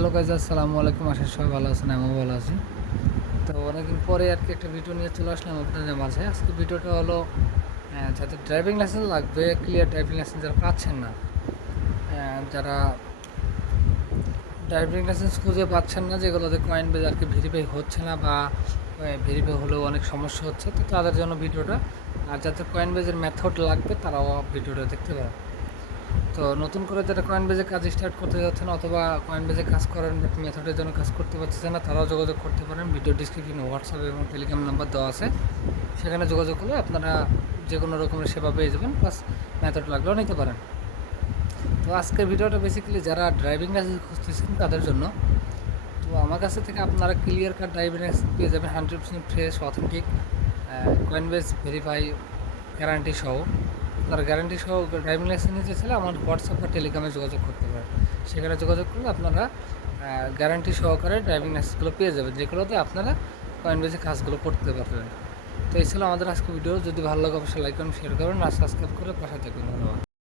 Hello guys, আসসালামু আলাইকুম। আশা করি সবাই ভালো আছেন, আমিও ভালো আছি। তো অনেকদিন পরে আর কি একটা ভিডিও নিয়ে চলে আসলাম আপনাদের মাঝে। আজকে ভিডিওটা হলো যাদের ড্রাইভিং লাইসেন্স লাগবে, ক্লিয়ার ড্রাইভিং লাইসেন্স যারা পাচ্ছেন না, যারা ড্রাইভিং লাইসেন্স খুঁজে পাচ্ছেন না, যেগুলোতে কয়েন বেজ আর কি ভেরিফাই হচ্ছে না বা ভেরিফাই হলেও অনেক সমস্যা হচ্ছে, তো তাদের জন্য ভিডিওটা। আর যাদের কয়েন বেজের মেথড লাগবে তারাও ভিডিওটা দেখতে পারেন। তো নতুন করে যারা কয়েন বেজে কাজ স্টার্ট করতে যাচ্ছেন অথবা কয়েন বেজে কাজ করেন বাট মেথডের জন্য কাজ করতে পারছেন না, তারাও যোগাযোগ করতে পারেন। ভিডিও ডিসক্রিপশনে হোয়াটসঅ্যাপ এবং টেলিগ্রাম নাম্বার দেওয়া আছে, সেখানে যোগাযোগ করলে আপনারা যে কোনো রকমের সেবা পেয়ে যাবেন, প্লাস মেথড লাগলেও নিতে পারেন। তো আজকের ভিডিওটা বেসিক্যালি যারা ড্রাইভিং লাইসেন্স খুঁজতেছেন তাদের জন্য। তো আমার কাছে থেকে আপনারা ক্লিয়ার কাট ড্রাইভিং লাইসেন্স পেয়ে যাবেন 100% fresh, authentic, coin base verify, guarantee সহ। আপনার গ্যারান্টি সহ ড্রাইভিং লাইসেন্স নিতে চাইলে আমার হোয়াটসঅ্যাপ বা টেলিগ্রামে যোগাযোগ করতে পারেন। সেখানে যোগাযোগ করলে আপনারা গ্যারান্টি সহকারে ড্রাইভিং লাইসেন্সগুলো পেয়ে যাবেন, যেগুলোতে আপনারা কয়েন বেজে কাজগুলো করতে পারবেন। তো এই ছিল আমাদের আজকে ভিডিও। যদি ভালো লাগে অবশ্যই লাইক করুন, শেয়ার করুন আর সাবস্ক্রাইব করে পাশে থাকবেন। ধন্যবাদ।